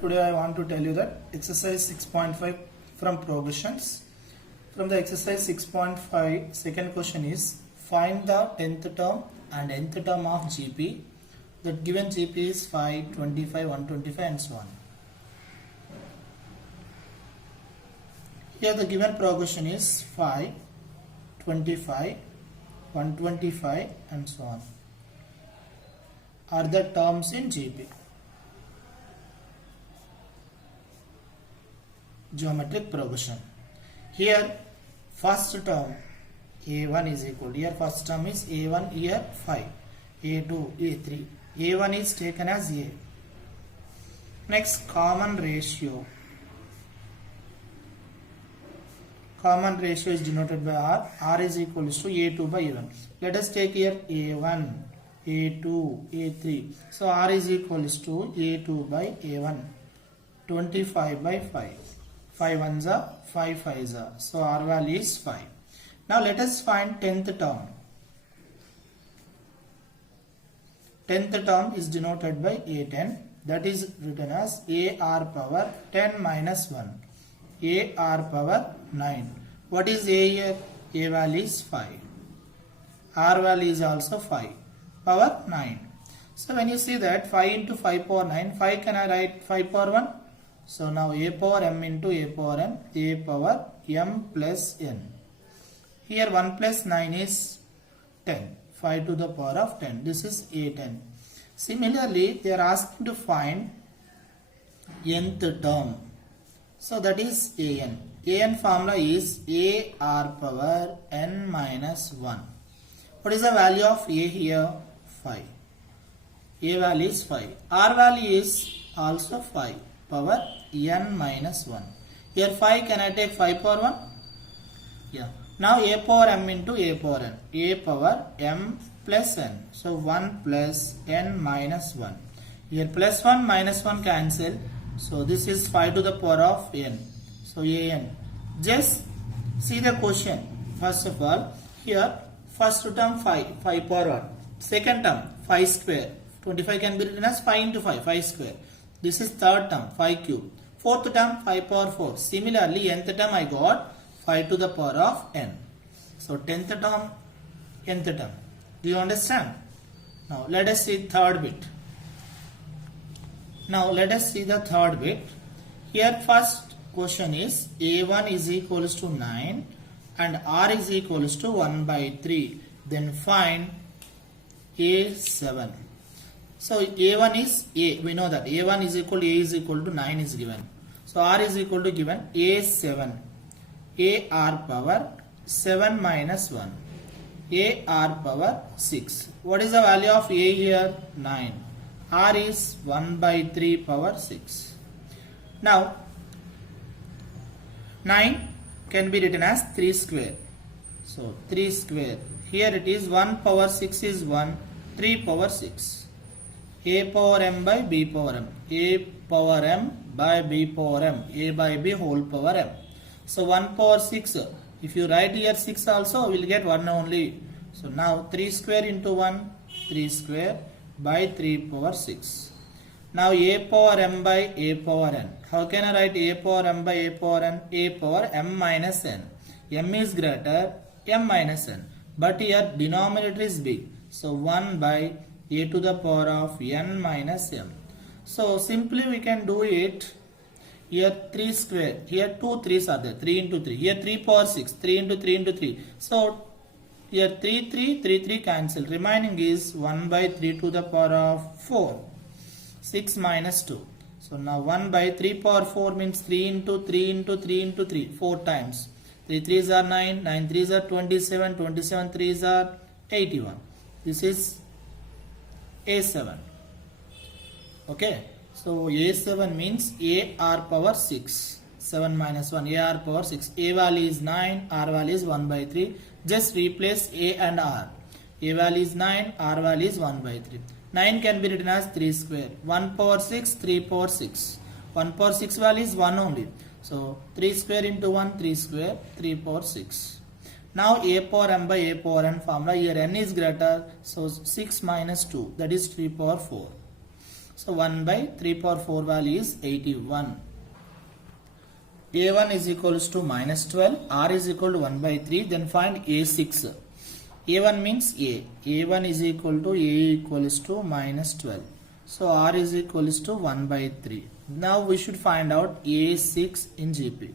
Today I want to tell you that exercise 6.5 from progressions. From the exercise 6.5, second question is find the 10th term and nth term of GP. The given GP is 5, 25, 125 and so on. Here the given progression is 5, 25, 125 and so on are the terms in GP. Geometric progression. Here first term A1 is equal to, here first term is A1, here 5, A2, A3. A1 is taken as A. Next, common ratio. Common ratio is denoted by R. R is equal to A2 by A1. Let us take here A1, A2, A3. So R is equal to A2 by A1. 25 by 5. 5 ones are 5 5s are. So R value is 5. Now let us find 10th term. 10th term is denoted by A10. That is written as AR power 10 minus 1. AR power 9. What is A here? A value is 5. R value is also 5. Power 9. So when you see that 5 into 5 power 9, 5 can I write 5 power 1? So now A power m into A power n, A power m plus n. Here 1 plus 9 is 10. 5 to the power of 10. This is A10. Similarly, they are asking to find nth term. So that is An. An formula is AR power n minus 1. What is the value of A here? 5. A value is 5. R value is also 5. Power n minus 1. Here 5, can I take 5 power 1? Yeah. Now A power m into A power n. A power m plus n. So 1 plus n minus 1. Here plus 1 minus 1 cancel. So this is 5 to the power of n. So an. Just see the question. First of all, here first term 5. 5 power 1. Second term 5 square. 25 can be written as 5 into 5. 5 square. This is third term 5 cube. Fourth term 5 power 4. Similarly, nth term I got 5 to the power of n. So 10th term, nth term. Do you understand? Now let us see third bit. Now let us see the third bit. Here first question is A1 is equals to 9 and R is equals to 1 by 3. Then find A7. So A1 is A. We know that A1 is equal to A is equal to 9 is given. So R is equal to given A7. AR power 7 minus 1. AR power 6. What is the value of A here? 9. R is 1 by 3 power 6. Now 9 can be written as 3 square. So 3 square. Here it is 1 power 6 is 1. 3 power 6. A power m by B power m. A power m by B power m. A by B whole power m. So 1 power 6. If you write here 6 also, we will get 1 only. So now 3 square into 1. 3 square by 3 power 6. Now A power m by A power n. How can I write A power m by A power n? A power m minus n. M is greater, m minus n. But here denominator is big. So 1 by A to the power of n minus m. So simply we can do it. Here 3 square. Here 2 3's are there. 3 into 3. Here 3 power 6. 3 into 3 into 3. So here 3 3 3 3 cancel. Remaining is 1 by 3 to the power of 4. 6 minus 2. So now 1 by 3 power 4 means 3 into 3 into 3 into 3. 4 times. 3 3's are 9. 9 3's are 27. 27 3's are 81. This is A7. Okay. So A7 means AR power 6. 7 minus 1. AR power 6. A value is 9. R value is 1 by 3. Just replace A and R. A value is 9. R value is 1 by 3. 9 can be written as 3 square. 1 power 6. 3 power 6. 1 power 6 value is 1 only. So 3 square into 1. 3 square. 3 power 6. Now A power m by A power n formula. Here n is greater. So 6 minus 2. That is 3 power 4. So 1 by 3 power 4 value is 81. A1 is equals to minus 12, R is equal to 1 by 3, then find A6. A1 means A. A1 is equal to A equals to minus 12. So R is equals to 1 by 3. Now we should find out A6 in GP.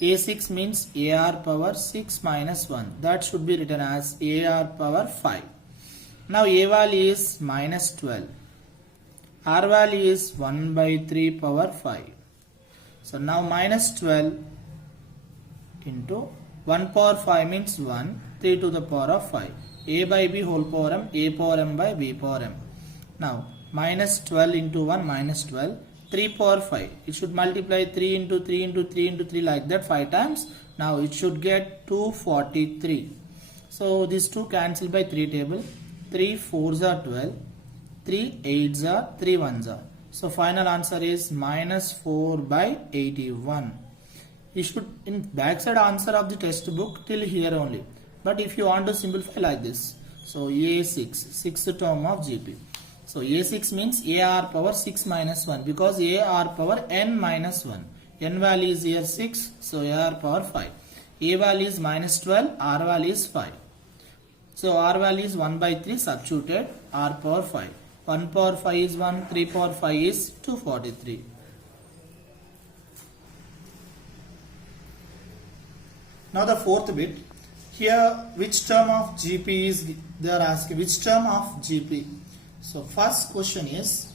A6 means AR power 6 minus 1. That should be written as AR power 5. Now A value is minus 12. R value is 1 by 3 power 5. So now minus 12 into 1 power 5 means 1, 3 to the power of 5. A by B whole power m, A power m by B power m. Now minus 12 into 1 minus 12, 3 power 5. It should multiply 3 into 3 into 3 into 3 like that 5 times. Now it should get 243. So these two cancel by 3 table. 3 4s are 12, 3 8s are, 3 1s are. So final answer is minus 4 by 81. You should in backside answer of the textbook till here only. But if you want to simplify like this, so A6, sixth term of GP. So A6 means AR power 6 minus 1 because AR power n minus 1. N value is here 6, so AR power 5. A value is minus 12, R value is 5. So R value is 1 by 3 substituted, R power 5. 1 power 5 is 1, 3 power 5 is 243. Now the fourth bit. Here which term of GP is, they are asking which term of GP. So first question is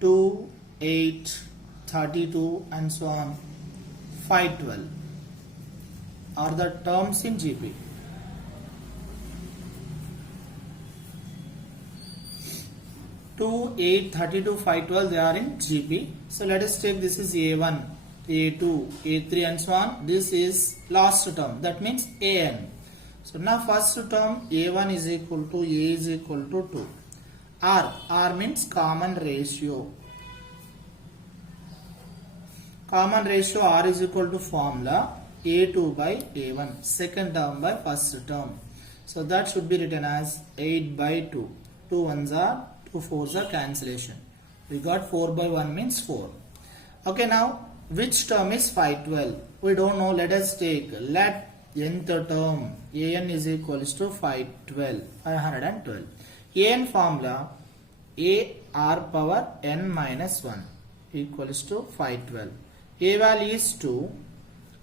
2, 8, 32 and so on, 5, 12 are the terms in GP. Two, 8, 32, 5, 12 they are in GP. So let us take this is A1, A2, A3 and so on. This is last term, that means AN. So now first term A1 is equal to A is equal to 2. R means common ratio. Common ratio R is equal to formula A2 by A1, second term by first term. So that should be written as 8 by 2. 2 1s are, 2 4s are cancellation. We got 4 by 1 means 4. Okay, now which term is 512? We don't know. Let us take let nth term AN is equals to 512. AN formula AR power n minus 1 equals to 512. A value is 2.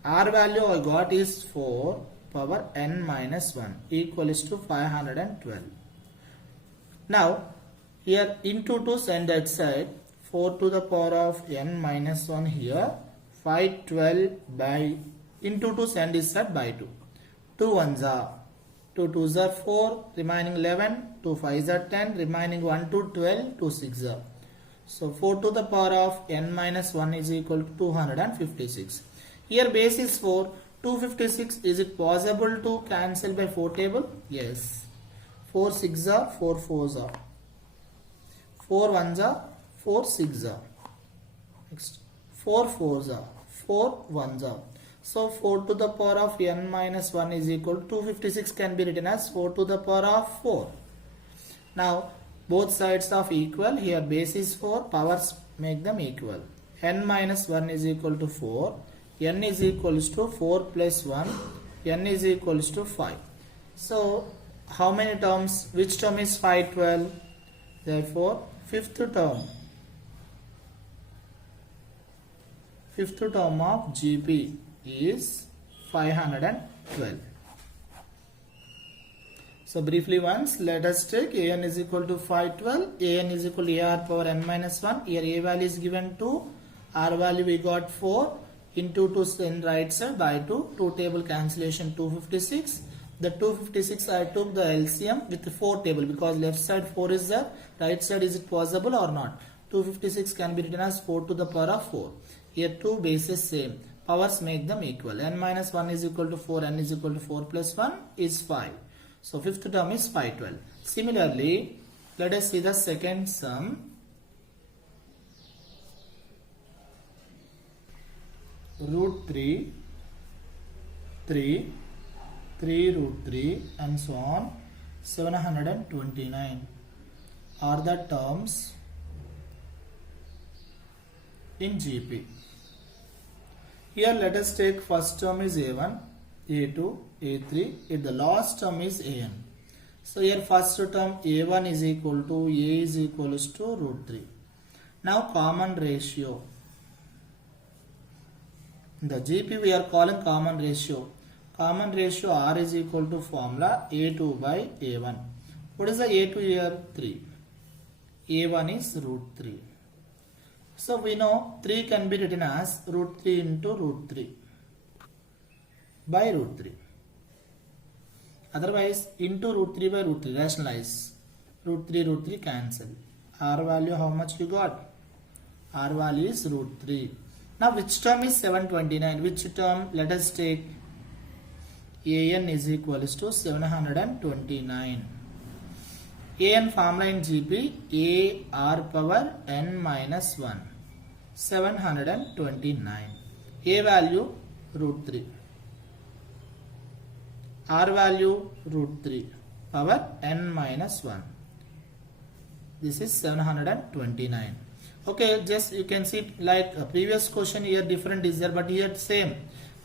R value I got is 4 power n minus 1 equals to 512. Now here into 2 send that side, 4 to the power of n minus 1 here, 512 by into 2 send is set by 2. 2 1s are, 2 2s are 4, remaining 11, 2 5s are 10, remaining 1 to 12, 2 6s are. So 4 to the power of n minus 1 is equal to 256. Here base is 4, 256, is it possible to cancel by 4 table? Yes. 4 6s are, 4 4s are. 4 1s are, 4 6s are. Next, 4 4s are, 4 1s are. So 4 to the power of n minus 1 is equal to 256 can be written as 4 to the power of 4. Now both sides of equal, here base is 4, powers make them equal. N minus 1 is equal to 4, n is equals to 4 plus 1, n is equals to 5. So how many terms, which term is 512? Therefore fifth term of GP is 512. So briefly once let us take AN is equal to 512, AN is equal to AR power n minus 1. Here A value is given 2, R value we got 4, into 2 in right side by 2, 2 table cancellation 256. The 256 I took the LCM with the 4 table because left side 4 is there, right side is it possible or not? 256 can be written as 4 to the power of 4. Here two bases same, powers make them equal. N minus 1 is equal to 4, n is equal to 4 plus 1 is 5. So fifth term is 512. Similarly, let us see the second sum. Root 3, 3, 3 root 3 and so on, 729 are the terms in GP. Here let us take first term is A1, A2, A3, if the last term is AN. So here first term A1 is equal to A is equals to root 3. Now common ratio. In the GP we are calling common ratio. Common ratio R is equal to formula A2 by A1. What is the A2 here? 3. A1 is root 3. So we know 3 can be written as root 3 into root 3 by root 3. Otherwise into root 3 by root 3, rationalize. Root 3 cancel. R value how much you got? R value is root 3. Now which term is 729? Which term? Let us take AN is equals to 729. AN formula in GP A R power n minus 1. 729. A value root 3. R value root 3 power n minus 1. This is 729. Okay, just you can see like a previous question here different is there, but here same.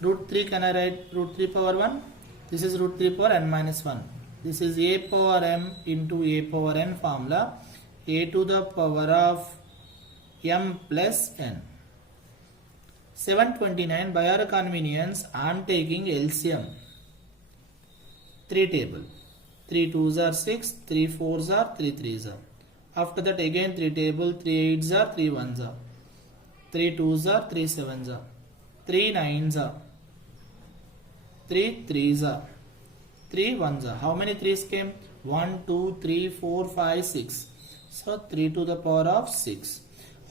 Root 3 can I write root 3 power 1? This is root 3 power n minus 1. This is a power m into a power n formula. A to the power of m plus n. 729 by our convenience I am taking LCM. 3 table. 3 2s are 6, 3 4s are 3 3s are. After that again 3 table, 3 8s are 3 1s are. 3 2s are 3 7s are. 3 9s are. 3 3s are. 3 1s are. How many 3s came? 1, 2, 3, 4, 5, 6. So 3 to the power of 6.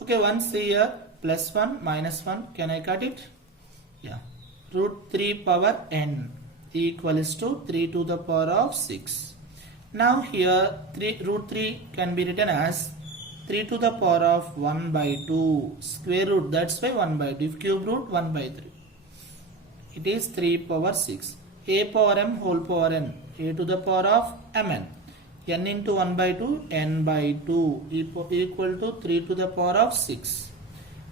Okay, once here plus 1 minus 1. Can I cut it? Yeah. Root 3 power n equals to 3 to the power of 6. Now here root 3 can be written as 3 to the power of 1 by 2 square root. That's why 1 by 2. If cube root 1 by 3. It is 3 power 6. A power m whole power n. A to the power of mn. N into 1 by 2 n by 2 equal to 3 to the power of 6.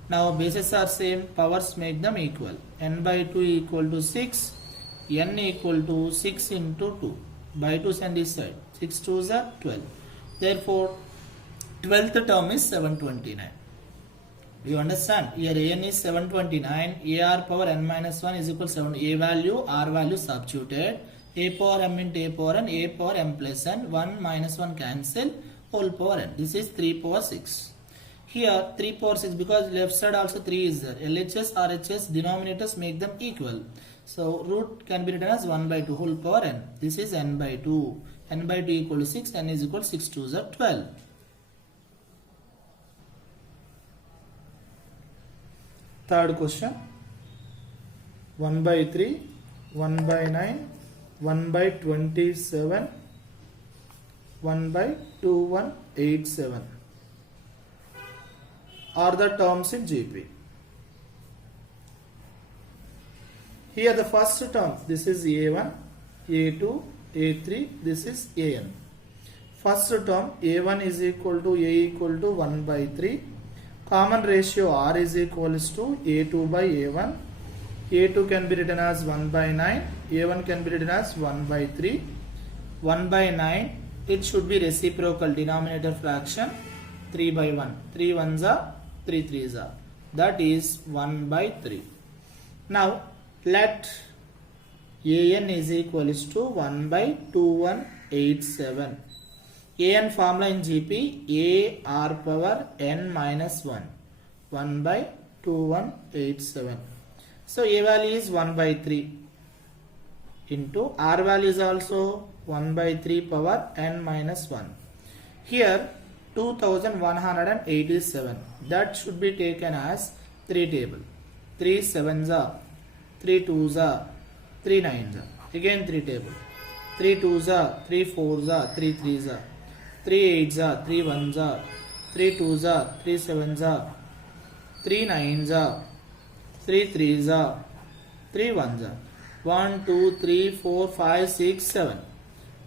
Now bases are same. Powers make them equal. N by 2 equal to 6. N equal to 6 into 2. By 2 send this side. 6 2s are 12. Therefore 12th term is 729. Do you understand? Here AN is 729. AR power n minus 1 is equal to 7. A value, R value substituted. A power m into A power n. A power m plus n. 1 minus 1 cancel. Whole power n. This is 3 power 6. Here 3 power 6 because left side also 3 is there. LHS, RHS denominators make them equal. So root can be written as 1 by 2 whole power n. This is n by 2. N by 2 equal to 6. N is equal to 6 2s are 12. Third question. 1 by 3, 1 by 9, 1 by 27, 1 by 2187 are the terms in GP. Here the first term, this is A1, A2, A3, this is AN. First term A1 is equal to A equal to 1 by 3. Common ratio R is equals to A2 by A1. A2 can be written as 1 by 9. A1 can be written as 1 by 3. 1 by 9, it should be reciprocal denominator fraction 3 by 1. 3 1s are 3 3s are. That is 1 by 3. Now let AN is equals to 1 by 2187. AN formula in GP A R power n minus 1. 1 by 2187. So A value is 1 by 3 into R value is also 1 by 3 power n minus 1. Here 2187. That should be taken as 3 table. 3 7s are. 3 2s are. 3 9s are. Again 3 table. 3 2s are. 3 4s are. 3 3s are. 3 8s are. 3 1s are. 3 2s are. 3 7s are. 3 9s are. 3 3s are. 3 1s are. 1 2 3 4 5 6 7.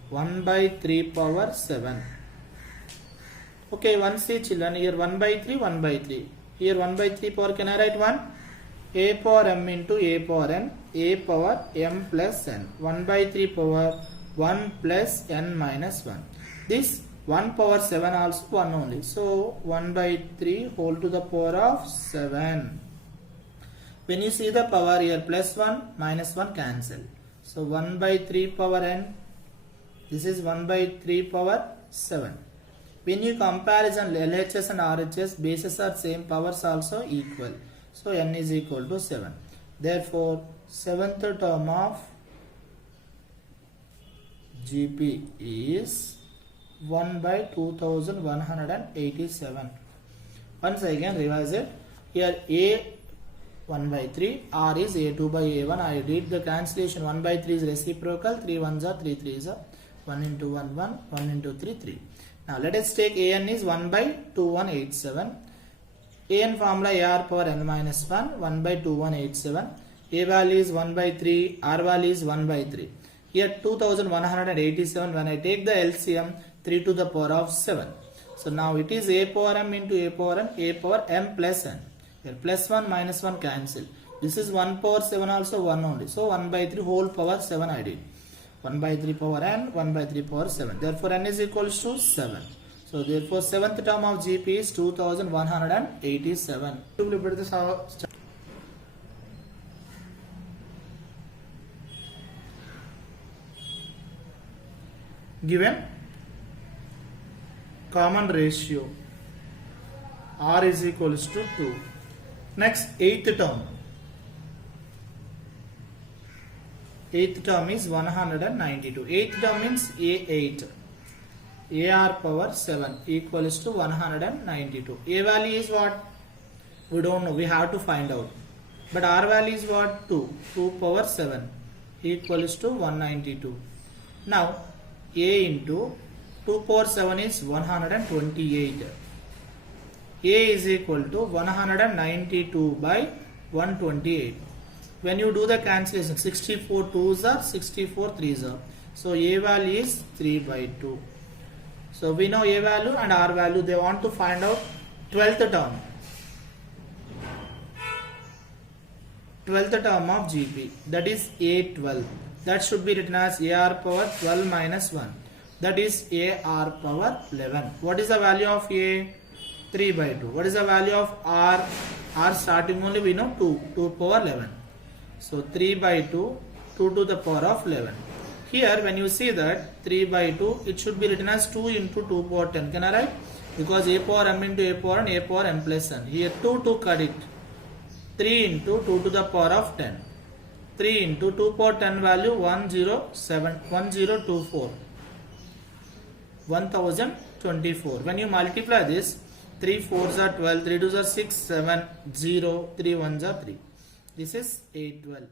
1 by 3 power 7. Okay, 1 see children, here 1 by 3, 1 by 3. Here 1 by 3 power, can I write 1? A power m into a power n, a power m plus n. 1 by 3 power 1 plus n minus 1. This 1 power 7 also 1 only. So 1 by 3 whole to the power of 7. When you see the power here, plus 1 minus 1 cancel. So 1 by 3 power n. This is 1 by 3 power 7. When you comparison LHS and RHS, bases are same, powers also equal. So n is equal to 7. Therefore, 7th term of GP is 1 by 2187. Once again revise it. Here A 1 by 3, R is A2 by A1. I did the cancellation. 1 by 3 is reciprocal. 3 1s are 3 3s are 1 into 1 1, 1 into 3 3. Now let us take AN is 1 by 2187. AN formula AR power n minus 1, 1 by 2187. A value is 1 by 3, R value is 1 by 3. Here 2187, when I take the LCM, 3 to the power of 7. So now it is A power m into A power n, A power m plus n. Here plus 1 minus 1 cancel. This is 1 power 7 also 1 only. So 1 by 3 whole power 7 I did. 1 by 3 power n, 1 by 3 power 7. Therefore n is equals to 7. So therefore 7th term of GP is 2187. Given common ratio R is equals to 2. Next 8th term. 8th term is 192. 8th term means A8. AR power 7 equals to 192. A value is what? We don't know. We have to find out. But R value is what? 2. 2 power 7 equals to 192. Now A into 2 power 7 is 128. A is equal to 192 by 128. When you do the cancellation, 64 2s are 64 3s are. So A value is 3 by 2. So we know A value and R value. They want to find out 12th term. 12th term of GP. That is A12. That should be written as AR power 12 minus 1. That is AR power 11. What is the value of A? 3 by 2. What is the value of R? R starting only we know 2. 2 power 11. So 3 by 2. 2 to the power of 11. Here when you see that 3 by 2, it should be written as 2 into 2 power 10. Can I write? Because A power m into A power n, A power n plus n. Here 2 to cut it. 3 into 2 to the power of 10. 3 into 2 power 10 value 1024. 1024. When you multiply this, 3 4s are 12, 3 2s are 6, 7, 0, 3 1s are 3. This is 812.